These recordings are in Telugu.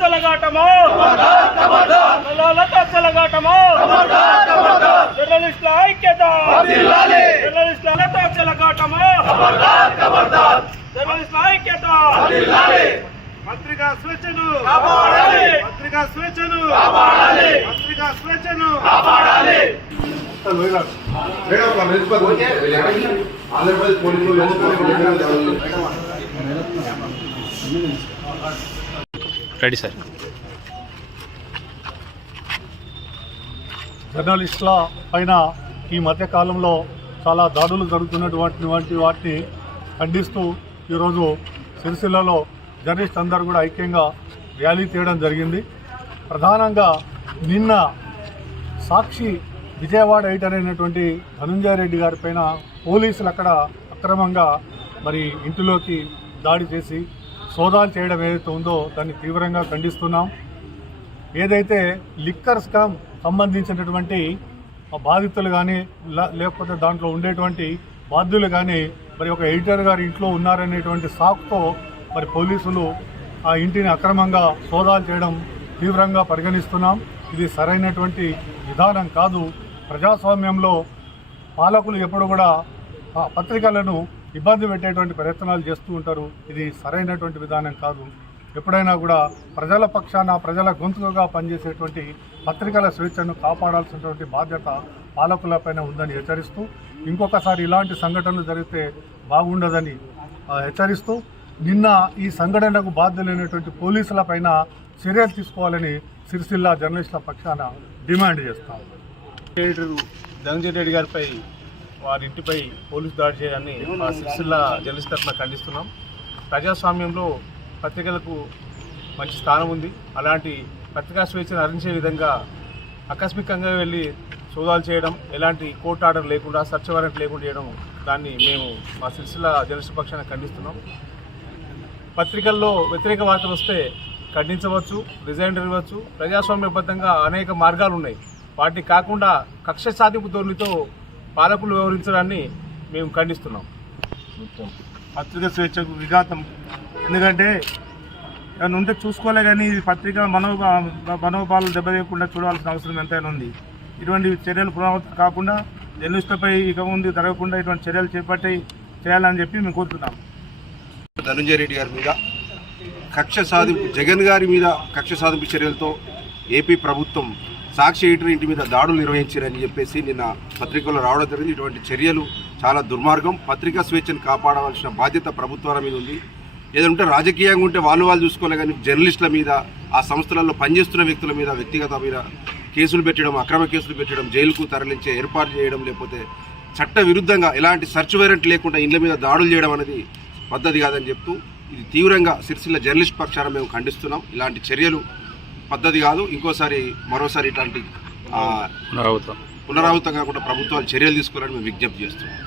చెలగాటమో లత చెలగాటమో జర్నలిస్టుల ఐక్యత. జర్నలిస్టుల లత చెలగాటమో జర్నలిస్టుల ఐక్యత. పత్రికా స్వేచ్ఛను. పత్రికా స్వేచ్ఛను. పత్రికా స్వేచ్ఛను. ఆంధ్రప్రదేశ్ పోలీసులు రెడీ సార్. జర్నలిస్టుల పైన ఈ మధ్య కాలంలో చాలా దాడులు జరుగుతున్నటువంటి వాటిని ఖండిస్తూ ఈరోజు సిరిసిల్లలో జర్నలిస్ట్ అందరూ కూడా ఐక్యంగా ర్యాలీ తీయడం జరిగింది. ప్రధానంగా నిన్న సాక్షి విజయవాడ ఎడిటర్ అయినటువంటి ధనుంజయ రెడ్డి గారి పైన పోలీసులు అక్కడ అక్రమంగా మరి ఇంటిలోకి దాడి చేసి సోదాలు చేయడం ఏదైతే ఉందో దాన్ని తీవ్రంగా ఖండిస్తున్నాం. ఏదైతే లిక్కర్ స్కామ్ సంబంధించినటువంటి బాధితులు కానీ లేకపోతే దాంట్లో ఉండేటువంటి బాధ్యులు కానీ మరి ఒక ఎడిటర్ గారు ఇంట్లో ఉన్నారనేటువంటి సాకుతో మరి పోలీసులు ఆ ఇంటిని అక్రమంగా సోదాలు చేయడం తీవ్రంగా పరిగణిస్తున్నాం. ఇది సరైనటువంటి విధానం కాదు. ప్రజాస్వామ్యంలో పాలకులు ఎప్పుడు కూడా పత్రికలను ఇబ్బంది పెట్టేటువంటి ప్రయత్నాలు చేస్తూ ఉంటారు. ఇది సరైనటువంటి విధానం కాదు. ఎప్పుడైనా కూడా ప్రజల పక్షాన ప్రజల గొంతుకగా పనిచేసేటువంటి పత్రికల స్వేచ్ఛను కాపాడాల్సినటువంటి బాధ్యత పాలకులపైన ఉందని హెచ్చరిస్తూ ఇంకొకసారి ఇలాంటి సంఘటనలు జరిగితే బాగుండదని హెచ్చరిస్తూ నిన్న ఈ సంఘటనకు బాధ్యులైనటువంటి పోలీసులపైన చర్యలు తీసుకోవాలని సిరిసిల్ల జర్నలిస్టుల పక్షాన డిమాండ్ చేస్తాం. ఎడిటర్ రెడ్డి గారిపై వారి ఇంటిపై పోలీసు దాడి చేయాలని మా సిరిసిల్ల జర్నలిస్ట్ తరఫున ఖండిస్తున్నాం. ప్రజాస్వామ్యంలో పత్రికలకు మంచి స్థానం ఉంది. అలాంటి పత్రికా స్వేచ్ఛను హరించే విధంగా ఆకస్మికంగా వెళ్ళి సోదాలు చేయడం ఎలాంటి కోర్టు ఆర్డర్ లేకుండా సర్చ్ వారెంట్ లేకుండా చేయడం దాన్ని మేము మా సిరిసిల్ల జర్నలిస్ట్ పక్షాన ఖండిస్తున్నాం. పత్రికల్లో వ్యతిరేక వార్తలు వస్తే ఖండించవచ్చు రిజైన్ ఇవ్వచ్చు ప్రజాస్వామ్యబద్ధంగా అనేక మార్గాలు ఉన్నాయి వాటిని కాకుండా కక్ష సాధింపు ధోరణితో పాలకులు వ్యవహరించడాన్ని మేము ఖండిస్తున్నాం. పత్రిక స్వేచ్ఛకు విఘాతం. ఎందుకంటే ఏమైనా ఉంటే చూసుకోలే కానీ ఇది పత్రిక మనోభా మనోభావాలు దెబ్బతీయకుండా చూడాల్సిన అవసరం ఎంతైనా ఉంది. ఇటువంటి చర్యలు పునరావృతం కాకుండా జర్నలిస్టులపై ఇక ముందు జరగకుండా ఇటువంటి చర్యలు చేపట్టి చేయాలని చెప్పి మేము కోరుతున్నాం. ధనంజయ రెడ్డి గారి మీద కక్ష సాధింపు జగన్ గారి మీద కక్ష సాధింపు చర్యలతో ఏపీ ప్రభుత్వం సాక్షి ఎడిటర్ ఇంటి మీద దాడులు నిర్వహించారని చెప్పేసి నిన్న పత్రికల్లో రావడం జరిగింది. ఇటువంటి చర్యలు చాలా దుర్మార్గం. పత్రికా స్వేచ్ఛను కాపాడవలసిన బాధ్యత ప్రభుత్వాల మీద ఉంది. ఏదంటే రాజకీయంగా ఉంటే వాళ్ళు వాళ్ళు చూసుకోలే కానీ జర్నలిస్టుల మీద ఆ సంస్థలలో పనిచేస్తున్న వ్యక్తుల మీద వ్యక్తిగత మీద కేసులు పెట్టడం అక్రమ కేసులు పెట్టడం జైలుకు తరలించే ఏర్పాటు చేయడం లేకపోతే చట్ట విరుద్ధంగా ఎలాంటి సర్చ్ వారెంట్ లేకుండా ఇండ్ల మీద దాడులు చేయడం అనేది పద్ధతి కాదని చెప్తూ ఇది తీవ్రంగా సిరిసిల్ల జర్నలిస్ట్ పక్షాన మేము ఖండిస్తున్నాం. ఇలాంటి చర్యలు పద్ధతి కాదు ఇంకోసారి మరోసారి ఇట్లాంటి పునరావృతం. పునరావృతం కాకుండా ప్రభుత్వాలు చర్యలు తీసుకోవాలని మేము విజ్ఞప్తి చేస్తున్నాం.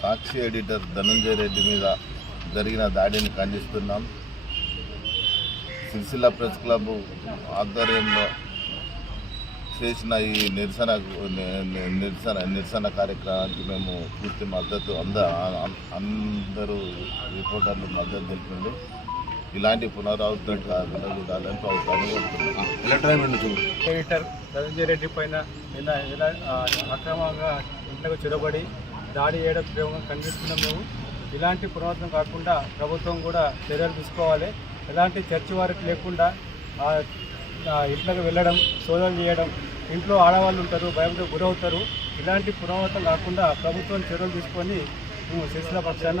సాక్షి ఎడిటర్ ధనంజయ రెడ్డి మీద జరిగిన దాడిని ఖండిస్తున్నాం. సిరిసిల్ల ప్రెస్ క్లబ్ ఆధ్వర్యంలో చేసిన ఈ నిరసన నిరసన నిరసన కార్యక్రమానికి మేము పూర్తి మద్దతు అంద అందరూ రిపోర్టర్లు మద్దతు తెలిపిండు ఇలాంటి పునరావృతం కాకుండా ప్రభుత్వాన్ని ధనంజయ రెడ్డి పైన నిన్న ఇలా ఆ, అక్రమంగా ఇంట్లోకి చొరబడి దాడి చేయడం ఖండిస్తున్నాం మేము. ఇలాంటి పునరావృతం కాకుండా ప్రభుత్వం కూడా చర్యలు తీసుకోవాలి. ఎలాంటి చర్చ వారికి లేకుండా ఇంట్లోకి వెళ్ళడం సోదాలు చేయడం ఇంట్లో ఆడవాళ్ళు ఉంటారు భయంతో గురవుతారు. ఇలాంటి పునరావృతం కాకుండా ప్రభుత్వం చర్యలు తీసుకొని మేము సిరిసిల్ల పక్షాన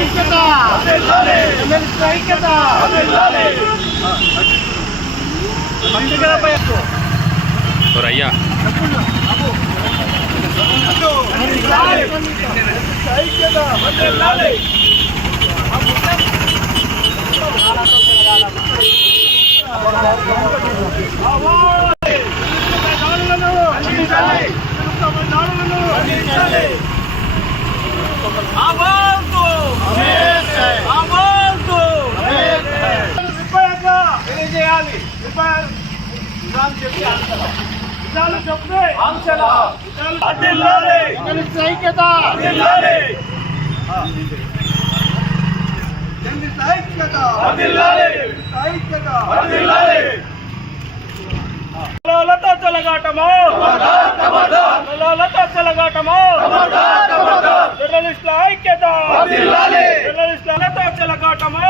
ఐక్యత. జర్నలిస్టుల ఐక్యత. పండుగలపై అయ్యా ఐక్యత. అదిల్లాలి లతో చెలగాటమో లతో చెలగాటమో జర్నలిస్టుల ఐక్యత జర్నలిస్టులతో చెలగాటమో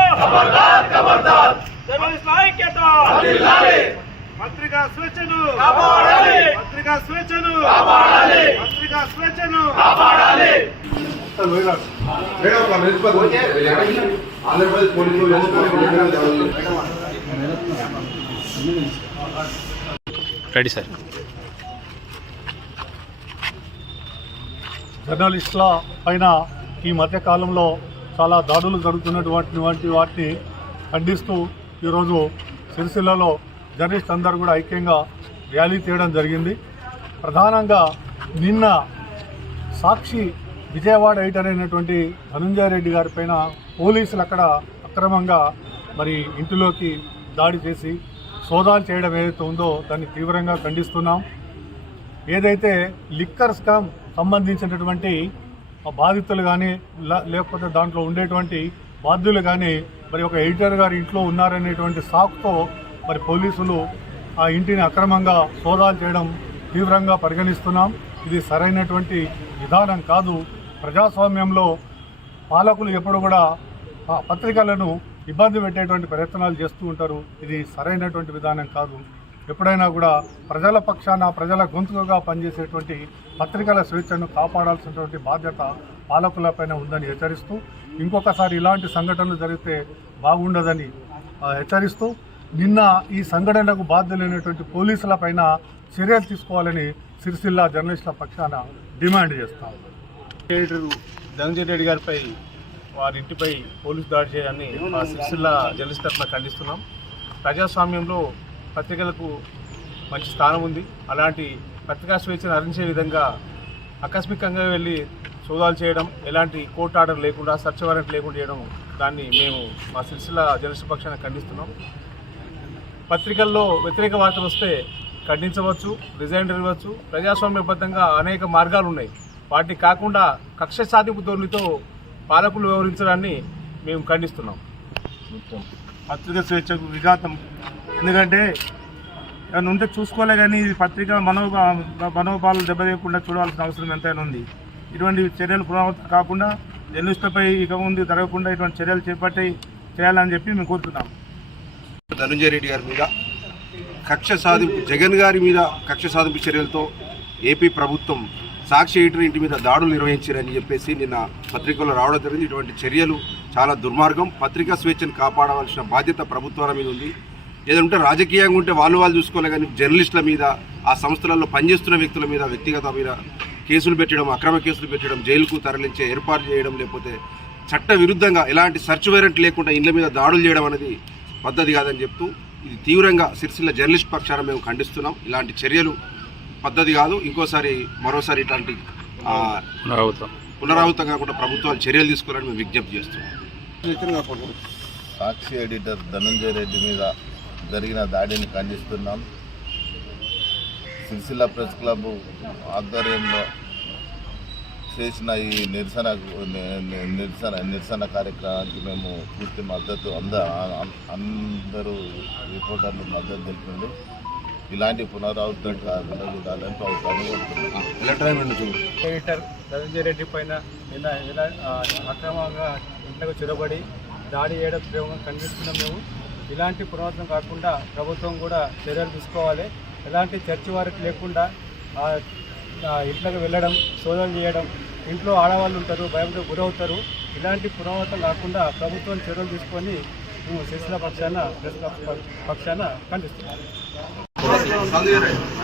జర్నలిస్టుల ఐక్యత పత్రికా స్వేచ్ఛను కాపాడాలి. పత్రికా స్వేచ్ఛను కాపాడాలి. పత్రికా స్వేచ్ఛను కాపాడాలి. ఆంధ్రప్రదేశ్ పోలీసులు రెడీ సార్. జర్నలిస్టుల పైన ఈ మధ్య కాలంలో చాలా దాడులు జరుగుతున్నటువంటి వాటిని ఖండిస్తూ ఈరోజు సిరిసిల్లలో జర్నలిస్ట్ అందరూ కూడా ఐక్యంగా ర్యాలీ తీయడం జరిగింది. ప్రధానంగా నిన్న సాక్షి విజయవాడ ఎయిటర్ అయినటువంటి ధనుంజయ రెడ్డి గారి పైన పోలీసులు అక్కడ అక్రమంగా మరి ఇంటిలోకి దాడి చేసి సోదాలు చేయడం ఏదైతే ఉందో దాన్ని తీవ్రంగా ఖండిస్తున్నాం. ఏదైతే లిక్కర్ స్కామ్ సంబంధించినటువంటి బాధితులు కానీ లేకపోతే దాంట్లో ఉండేటువంటి బాధ్యులు కానీ మరి ఒక ఎడిటర్ గారి ఇంట్లో ఉన్నారనేటువంటి సాకుతో మరి పోలీసులు ఆ ఇంటిని అక్రమంగా సోదాలు చేయడం తీవ్రంగా పరిగణిస్తున్నాం. ఇది సరైనటువంటి విధానం కాదు. ప్రజాస్వామ్యంలో పాలకులు ఎప్పుడు కూడా పత్రికలను ఇబ్బంది పెట్టేటువంటి ప్రయత్నాలు చేస్తూ ఉంటారు. ఇది సరైనటువంటి విధానం కాదు. ఎప్పుడైనా కూడా ప్రజల పక్షాన ప్రజల గొంతుకగా పనిచేసేటువంటి పత్రికల స్వేచ్ఛను కాపాడాల్సినటువంటి బాధ్యత పాలకులపైన ఉందని హెచ్చరిస్తూ ఇంకొకసారి ఇలాంటి సంఘటనలు జరిగితే బాగుండదని హెచ్చరిస్తూ నిన్న ఈ సంఘటనకు బాధ్యులైనటువంటి పోలీసులపైన చర్యలు తీసుకోవాలని సిరిసిల్ల జర్నలిస్టుల పక్షాన డిమాండ్ చేస్తాం ధనంజయ రెడ్డి గారిపై వారి ఇంటిపై పోలీసు దాడి చేయడాన్ని మా సిరిసిల్ల జర్నలిస్ట్ తరఫున ఖండిస్తున్నాం. ప్రజాస్వామ్యంలో పత్రికలకు మంచి స్థానం ఉంది. అలాంటి పత్రికా స్వేచ్ఛను హరించే విధంగా ఆకస్మికంగా వెళ్ళి సోదాలు చేయడం ఎలాంటి కోర్టు ఆర్డర్ లేకుండా సర్చ్ వారెంట్ లేకుండా చేయడం దాన్ని మేము మా సిరిసిల్ల జర్నలిస్ట్ పక్షాన ఖండిస్తున్నాం. పత్రికల్లో వ్యతిరేక వార్తలు వస్తే ఖండించవచ్చు రిజైన్ ఇవ్వచ్చు ప్రజాస్వామ్యబద్ధంగా అనేక మార్గాలు ఉన్నాయి. వాటిని కాకుండా కక్ష సాధింపు ధోరణితో పాలకులు వ్యవహరించడాన్ని మేము ఖండిస్తున్నాం. పత్రిక స్వేచ్ఛకు విఘాతం. ఎందుకంటే ఏమైనా ఉంటే చూసుకోలే కానీ ఇది పత్రిక మనోభా మనోభావాలు దెబ్బతీయకుండా చూడాల్సిన అవసరం ఎంతైనా ఉంది. ఇటువంటి చర్యలు పునరావృతం కాకుండా జర్నలిస్టులపై ఇక ముందు జరగకుండా ఇటువంటి చర్యలు చేపట్టి చేయాలని చెప్పి మేము కోరుతున్నాం. ధనుంజయ రెడ్డి గారి మీద కక్ష సాధింపు జగన్ గారి మీద కక్ష సాధింపు చర్యలతో ఏపీ ప్రభుత్వం సాక్షి ఎడిటర్ ఇంటి మీద దాడులు నిర్వహించారని చెప్పేసి నిన్న పత్రికల్లో రావడం జరిగింది. ఇటువంటి చర్యలు చాలా దుర్మార్గం. పత్రికా స్వేచ్ఛను కాపాడవలసిన బాధ్యత ప్రభుత్వాల మీద ఉంది. ఏదంటే రాజకీయంగా ఉంటే వాళ్ళు వాళ్ళు చూసుకోలే కానీ జర్నలిస్టుల మీద ఆ సంస్థలలో పనిచేస్తున్న వ్యక్తుల మీద వ్యక్తిగత మీద కేసులు పెట్టడం అక్రమ కేసులు పెట్టడం జైలుకు తరలించే ఏర్పాటు చేయడం లేకపోతే చట్ట విరుద్ధంగా ఎలాంటి సర్చ్ వేరెంట్ లేకుండా ఇండ్ల మీద దాడులు చేయడం అనేది పద్ధతి కాదని చెప్తూ ఇది తీవ్రంగా సిరిసిల్ల జర్నలిస్ట్ పక్షాన మేము ఖండిస్తున్నాం. ఇలాంటి చర్యలు పద్ధతి కాదు. ఇంకోసారి మరోసారి ఇట్లాంటి పునరావృతం. పునరావృతం కాకుండా ప్రభుత్వాలు చర్యలు తీసుకోవాలని మేము విజ్ఞప్తి చేస్తున్నాం. సాక్షి ఎడిటర్ ధనంజయ రెడ్డి మీద జరిగిన దాడిని ఖండిస్తున్నాం. సిరిసిల్ల ప్రెస్ క్లబ్ ఆధ్వర్యంలో చేసిన ఈ నిరసన నిరసన నిరసన కార్యక్రమానికి మేము పూర్తి మద్దతు అంద అందరూ రిపోర్టర్లు మద్దతు తెలిపింది ఇలాంటి పునరావృతం కాకుండా ధనంజయ రెడ్డి పైన ఆ, అక్రమంగా ఇంట్లోకి చొరబడి దాడి చేయడం తీవ్రంగా ఖండిస్తున్నాం మేము. ఇలాంటి పునరావృతం కాకుండా ప్రభుత్వం కూడా చర్యలు తీసుకోవాలి. ఎలాంటి చర్చ వారికి లేకుండా ఇంట్లోకి వెళ్ళడం శోధన చేయడం ఇంట్లో ఆడవాళ్ళు ఉంటారు భయంతో గురవుతారు. ఇలాంటి పురావతం కాకుండా ప్రభుత్వం చర్యలు తీసుకొని మేము శిశుల పక్షాన ప్రెస్ పక్ష- పక్షాన ఖండిస్తున్నాం और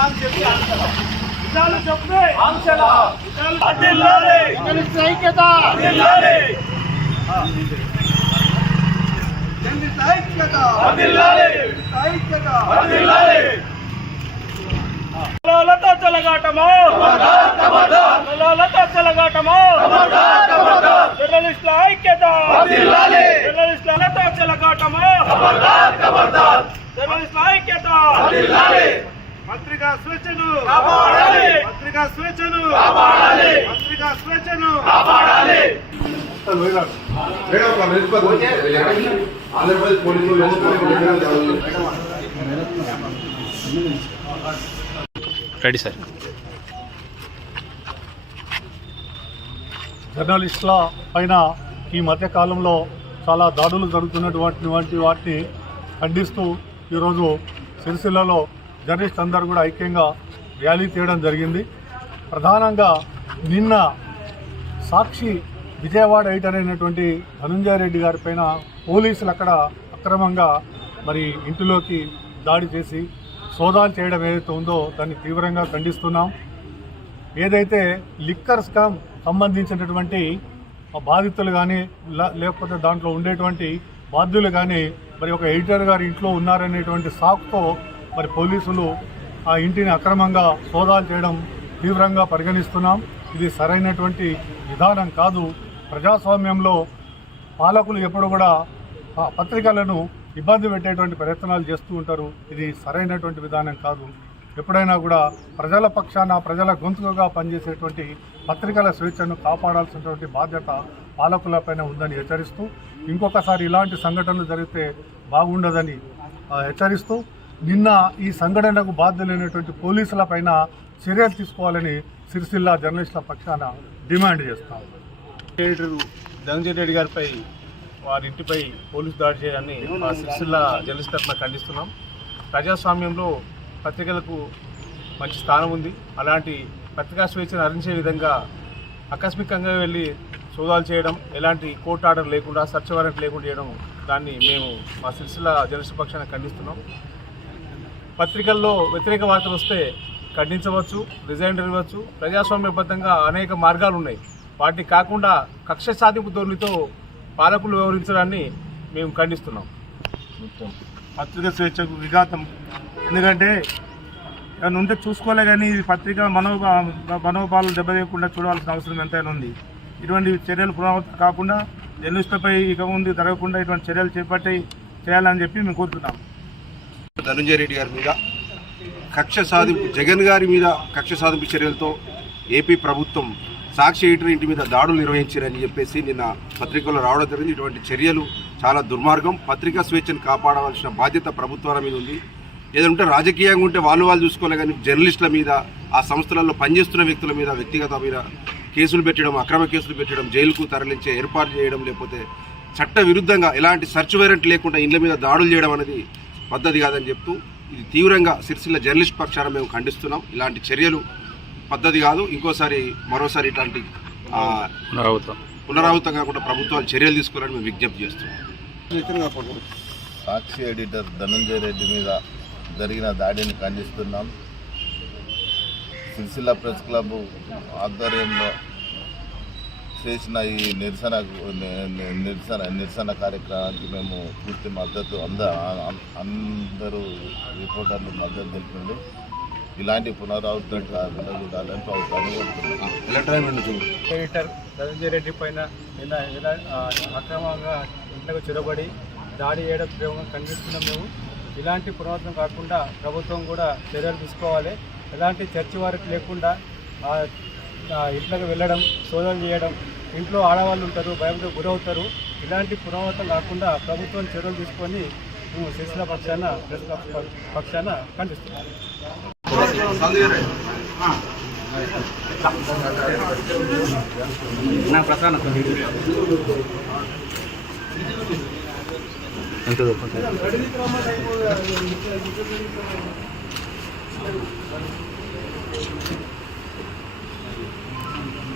అదిల్లాలి. పొలాలతో చెలగాటము పొలాలతో చెలగాటము జర్నలిస్టుల ఐక్యత. జర్నలిస్టులతో చెలగాటము జర్నలిస్టుల ఐక్యత. పత్రికా స్వేచ్ఛను. కాపాడాలి. పత్రికా స్వేచ్ఛను. కాపాడాలి. పత్రికా స్వేచ్ఛను. కాపాడాలి. ఆంధ్రప్రదేశ్ పోలీసులు రెడీ సార్. జర్నలిస్టుల పైన ఈ మధ్య కాలంలో చాలా దాడులు జరుగుతున్నటువంటి వాటిని ఖండిస్తూ ఈరోజు సిరిసిల్లలో జర్నలిస్ట్ అందరూ కూడా ఐక్యంగా ర్యాలీ తీయడం జరిగింది. ప్రధానంగా నిన్న సాక్షి విజయవాడ ఎయిటర్ అనేటువంటి ధనుంజయ రెడ్డి గారి పైన పోలీసులు అక్కడ అక్రమంగా మరి ఇంటిలోకి దాడి చేసి సోదాలు చేయడం ఏదైతే ఉందో దాన్ని తీవ్రంగా ఖండిస్తున్నాం. ఏదైతే లిక్కర్ స్కామ్ సంబంధించినటువంటి బాధితులు కానీ లేకపోతే దాంట్లో ఉండేటువంటి బాధ్యులు కానీ మరి ఒక ఎడిటర్ గారి ఇంట్లో ఉన్నారనేటువంటి సాకుతో మరి పోలీసులు ఆ ఇంటిని అక్రమంగా సోదాలు చేయడం తీవ్రంగా పరిగణిస్తున్నాం. ఇది సరైనటువంటి విధానం కాదు. ప్రజాస్వామ్యంలో పాలకులు ఎప్పుడు కూడా ఆ పత్రికలను ఇబ్బంది పెట్టేటువంటి ప్రయత్నాలు చేస్తూ ఉంటారు. ఇది సరైనటువంటి విధానం కాదు. ఎప్పుడైనా కూడా ప్రజల పక్షాన ప్రజల గొంతుకగా పనిచేసేటువంటి పత్రికల స్వేచ్ఛను కాపాడాల్సినటువంటి బాధ్యత పాలకులపైన ఉందని హెచ్చరిస్తూ ఇంకొకసారి ఇలాంటి సంఘటనలు జరిగితే బాగుండదని హెచ్చరిస్తూ నిన్న ఈ సంఘటనకు బాధ్యులైనటువంటి పోలీసులపైన చర్యలు తీసుకోవాలని సిరిసిల్ల జర్నలిస్టుల పక్షాన డిమాండ్ చేస్తాం ధనంజయ రెడ్డి గారిపై వారి ఇంటిపై పోలీసు దాడి చేయడాన్ని మా సిరిసిల్ల జర్నలిస్ట్ తరఫున ఖండిస్తున్నాం. ప్రజాస్వామ్యంలో పత్రికలకు మంచి స్థానం ఉంది. అలాంటి పత్రికా స్వేచ్ఛను హరించే విధంగా ఆకస్మికంగా వెళ్ళి సోదాలు చేయడం ఎలాంటి కోర్టు ఆర్డర్ లేకుండా సర్చ్ వారెంట్ లేకుండా చేయడం దాన్ని మేము మా సిరిసిల్ల జర్నలిస్ట్ పక్షాన ఖండిస్తున్నాం. పత్రికల్లో వ్యతిరేక వార్తలు వస్తే ఖండించవచ్చు రిజైన్ ఇవ్వచ్చు ప్రజాస్వామ్యబద్ధంగా అనేక మార్గాలు ఉన్నాయి వాటిని కాకుండా కక్ష సాధింపు ధోరణితో పాలకులు వ్యవహరించడాన్ని మేము ఖండిస్తున్నాం. పత్రిక స్వేచ్ఛకు విఘాతం. ఎందుకంటే ఏమైనా ఉంటే చూసుకోలే కానీ ఇది పత్రిక మనో మనోభావాలు దెబ్బతీయకుండా చూడాల్సిన అవసరం ఎంతైనా ఉంది. ఇటువంటి చర్యలు పునరావృతం కాకుండా జర్నలిస్టులపై ఇక ముందు జరగకుండా ఇటువంటి చర్యలు చేపట్టి చేయాలని చెప్పి మేము కోరుతున్నాం. ధనుంజయ రెడ్డి గారి మీద కక్ష సాధింపు జగన్ గారి మీద కక్ష సాధింపు చర్యలతో ఏపీ ప్రభుత్వం సాక్షి ఎడిటర్ ఇంటి మీద దాడులు నిర్వహించారని చెప్పేసి నిన్న పత్రికల్లో రావడం జరిగింది. ఇటువంటి చర్యలు చాలా దుర్మార్గం. పత్రికా స్వేచ్ఛను కాపాడవలసిన బాధ్యత ప్రభుత్వాల మీద ఉంది. ఏదంటే రాజకీయంగా ఉంటే వాళ్ళు వాళ్ళు చూసుకోలే కానీ జర్నలిస్టుల మీద ఆ సంస్థలలో పనిచేస్తున్న వ్యక్తుల మీద వ్యక్తిగత మీద కేసులు పెట్టడం అక్రమ కేసులు పెట్టడం జైలుకు తరలించే ఏర్పాటు చేయడం లేకపోతే చట్ట విరుద్ధంగా ఎలాంటి సర్చ్ వేరెంట్ లేకుండా ఇండ్ల మీద దాడులు చేయడం అనేది పద్ధతి కాదని చెప్తూ ఇది తీవ్రంగా సిరిసిల్ల జర్నలిస్ట్ పక్షాన మేము ఖండిస్తున్నాం. ఇలాంటి చర్యలు పద్ధతి కాదు. ఇంకోసారి మరోసారి ఇట్లాంటి పునరావృతం. పునరావృతం కాకుండా ప్రభుత్వాలు చర్యలు తీసుకోవాలని మేము విజ్ఞప్తి చేస్తున్నాం. సాక్షి ఎడిటర్ ధనంజయ రెడ్డి మీద జరిగిన దాడిని ఖండిస్తున్నాం. సిరిసిల్ల ప్రెస్ క్లబ్ ఆధ్వర్యంలో చేసిన ఈ నిరసన నిరసన నిరసన కార్యక్రమానికి మేము పూర్తి మద్దతు అంద అందరూ రిపోర్టర్లు మద్దతు తెలిపిండు ఇలాంటి పునరావృతం కాకుండా ధనంజయ రెడ్డి పైన నిన్న ఇలా, ఆ, అక్రమంగా ఇంట్లోకి చొరబడి దాడి చేయడం తీవ్రంగా ఖండిస్తున్నాం మేము. ఇలాంటి పునరావృతం కాకుండా ప్రభుత్వం కూడా చర్యలు తీసుకోవాలి. ఎలాంటి చర్చ వారికి లేకుండా ఇంట్లోకి వెళ్ళడం సోదాలు చేయడం ఇంట్లో ఆడవాళ్ళు ఉంటారు భయంతో గురవుతారు. ఇలాంటి పునరావృతం కాకుండా ప్రభుత్వం చర్యలు తీసుకొని మేము శిశుల పక్షాన ప్రెస్ పక్షాన ఖండిస్తున్నాం ఎంత దూరం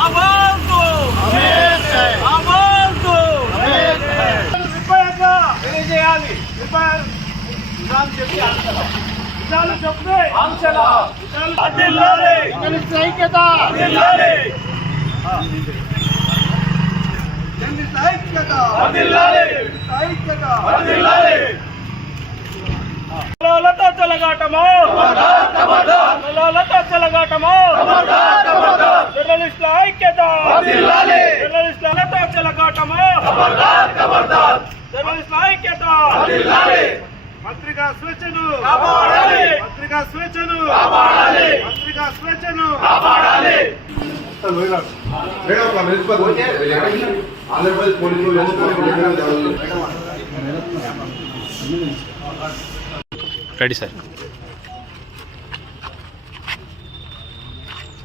అవాల్తో నిర్భయంగా తెలియజేయాలి. చెప్పి నిజాలు చెప్తే ఆంక్షల అదిల్లాలి. ఐక్యత అదిల్లాలి అదిల్లాలి అదిల్లాలి లత చెలగాటమో లత చెలగాటమో జర్నలిస్టుల జర్నలిస్టుల ఐక్యత. పత్రికా స్వేచ్ఛను. కాపాడాలి. పత్రికా స్వేచ్ఛను. కాపాడాలి. పత్రికా స్వేచ్ఛను. కాపాడాలి. ఆంధ్రప్రదేశ్ పోలీసులు రెడీ సార్.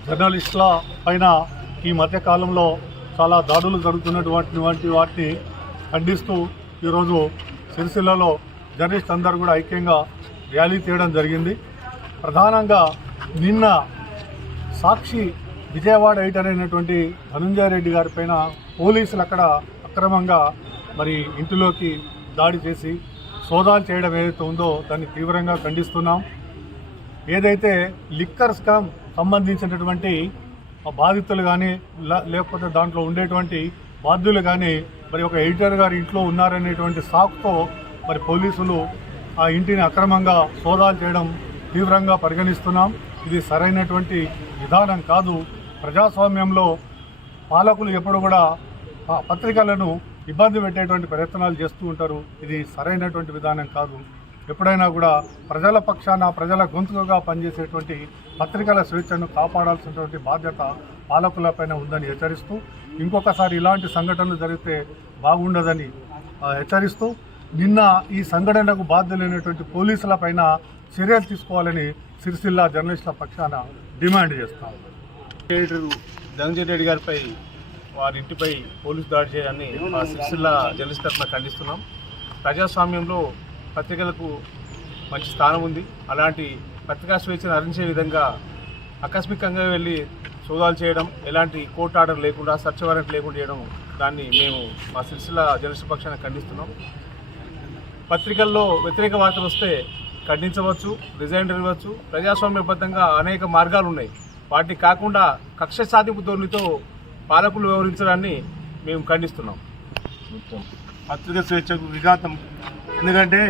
జర్నలిస్టుల పైన ఈ మధ్యకాలంలో చాలా దాడులు జరుగుతున్నటువంటి వాటిని ఖండిస్తూ ఈరోజు సిరిసిల్లలో జర్నలిస్ట్ అందరూ కూడా ఐక్యంగా ర్యాలీ తీయడం జరిగింది. ప్రధానంగా నిన్న సాక్షి విజయవాడ ఎడిటర్ అయినటువంటి ధనుంజయ రెడ్డి గారి పైన పోలీసులు అక్కడ అక్రమంగా మరి ఇంటిలోకి దాడి చేసి సోదాలు చేయడం ఏదైతే ఉందో దాన్ని తీవ్రంగా ఖండిస్తున్నాం. ఏదైతే లిక్కర్ స్కామ్ సంబంధించినటువంటి బాధితులు కానీ లేకపోతే దాంట్లో ఉండేటువంటి బాధ్యులు కానీ మరి ఒక ఎడిటర్ గారు ఇంట్లో ఉన్నారనేటువంటి సాకుతో మరి పోలీసులు ఆ ఇంటిని అక్రమంగా సోదాలు చేయడం తీవ్రంగా పరిగణిస్తున్నాం. ఇది సరైనటువంటి విధానం కాదు. ప్రజాస్వామ్యంలో పాలకులు ఎప్పుడు కూడా పత్రికలను ఇబ్బంది పెట్టేటువంటి ప్రయత్నాలు చేస్తూ ఉంటారు. ఇది సరైనటువంటి విధానం కాదు. ఎప్పుడైనా కూడా ప్రజల పక్షాన ప్రజల గొంతుకగా పనిచేసేటువంటి పత్రికల స్వేచ్ఛను కాపాడాల్సినటువంటి బాధ్యత పాలకులపైన ఉందని హెచ్చరిస్తూ ఇంకొకసారి ఇలాంటి సంఘటనలు జరిగితే బాగుండదని హెచ్చరిస్తూ నిన్న ఈ సంఘటనకు బాధ్యులైనటువంటి పోలీసులపైన చర్యలు తీసుకోవాలని సిరిసిల్ల జర్నలిస్టుల పక్షాన డిమాండ్ చేస్తాం ధనంజయ రెడ్డి గారిపై వారి ఇంటిపై పోలీసు దాడి చేయాలని మా సిరిసిల్ల జర్నలిస్ట్ తరఫున ఖండిస్తున్నాం. ప్రజాస్వామ్యంలో పత్రికలకు మంచి స్థానం ఉంది. అలాంటి పత్రికా స్వేచ్ఛను హరించే విధంగా ఆకస్మికంగా వెళ్ళి సోదాలు చేయడం ఎలాంటి కోర్టు ఆర్డర్ లేకుండా సర్చ్ వారెంట్ లేకుండా చేయడం దాన్ని మేము మా సిరిసిల్ల జర్నలిస్ట్ పక్షాన ఖండిస్తున్నాం. పత్రికల్లో వ్యతిరేక వార్తలు వస్తే ఖండించవచ్చు రిజైన్ ఇవ్వచ్చు ప్రజాస్వామ్యబద్ధంగా అనేక మార్గాలు ఉన్నాయి. వాటిని కాకుండా కక్ష సాధింపు ధోరణితో పాలకులు వ్యవహరించడాన్ని మేము ఖండిస్తున్నాం. పత్రిక స్వేచ్ఛకు విఘాతం. ఎందుకంటే